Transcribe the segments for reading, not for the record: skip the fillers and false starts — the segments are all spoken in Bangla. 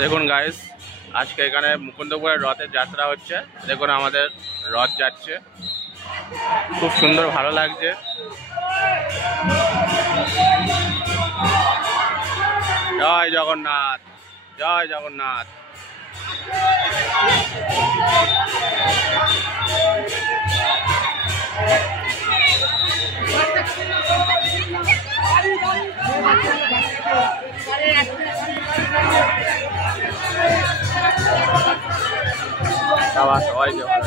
দেখুন গাইস, আজকে এখানে মুকুন্দপুরের রথের যাত্রা হচ্ছে। দেখুন আমাদের রথ যাচ্ছে, খুব সুন্দর, ভালো লাগছে। জয় জগন্নাথ, জয় জগন্নাথ। সবাইকে ভালো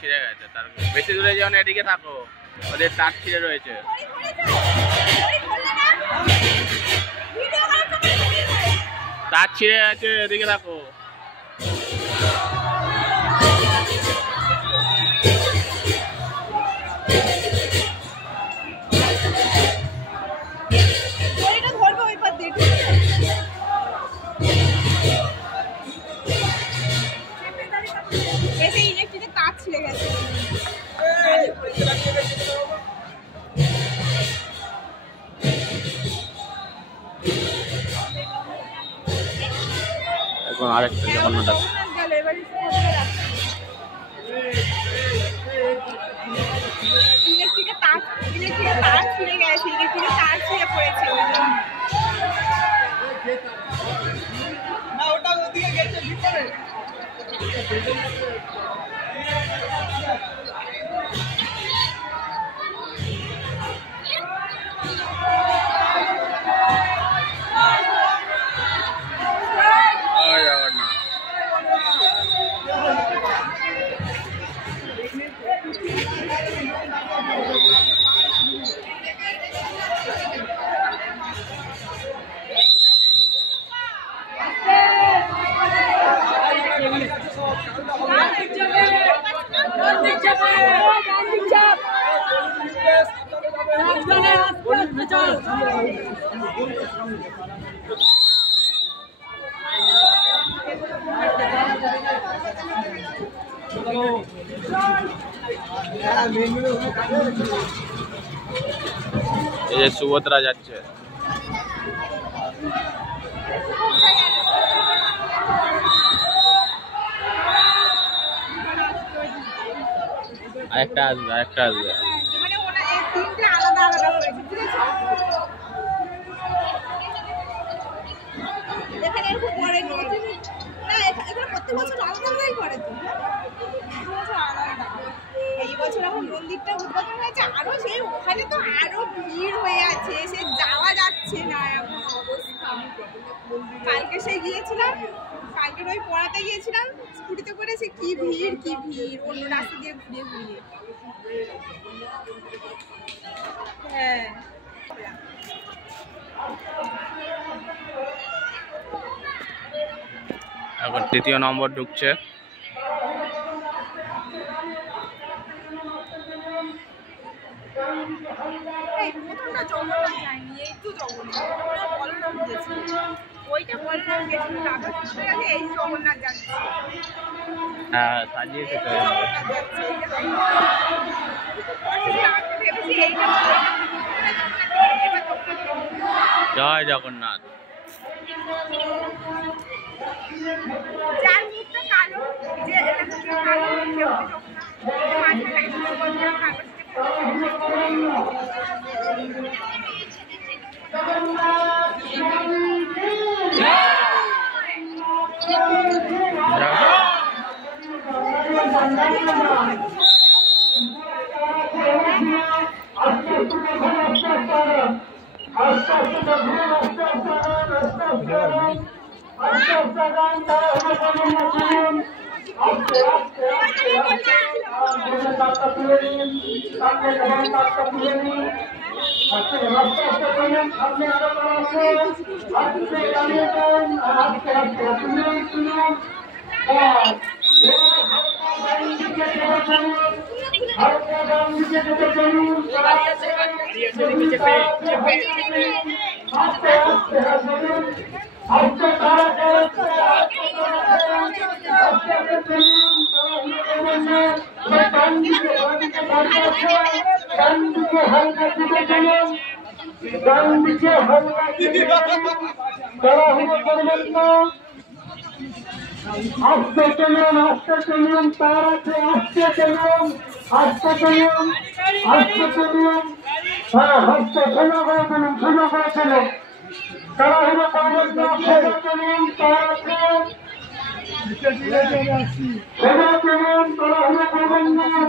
ছিঁড়ে গেছে। তার বেশি দূরে যেমন এদিকে থাকো, ওদের তার ছিঁড়ে রয়েছে। তার ছিঁড়ে গেছে, এদিকে থাকো। এখন আরেকটা জগন্নাথ আছে। এই যে সুভদ্রা যাচ্ছে। আরেকটা আসবে, আরেকটা আসবে। এই বছর এখন মন্দিরটা উদ্বোধন হয়েছে, আরো সেই ওখানে তো আরো ভিড় হয়ে আছে, সে যাওয়া যাচ্ছে না এমন অবস্থা। কালকে সে গিয়েছিলাম, কালকে ওই পড়াতে গিয়েছিলাম স্কুটিতে করে, সে কি ভিড় কি ভিড়, অন্য রাস্তা দিয়ে ঘুরিয়ে ঘুরিয়ে। হ্যাঁ, এখন তৃতীয় নম্বর ঢুকছে। প্রথমটা জগন্নাথ যায়নি, এই তো জগন্নাথ, ওরা বলরাম গেছিল, ওইটা বলরাম গেছিল, তারপর এই জগন্নাথ যাচ্ছে। হ্যাঁ, সাজিয়েছে তো। জয় জগন্নাথ। যার মুখটা কালো, যে কালো হ্যাঁ, তোমরা ready হয়ে নাও।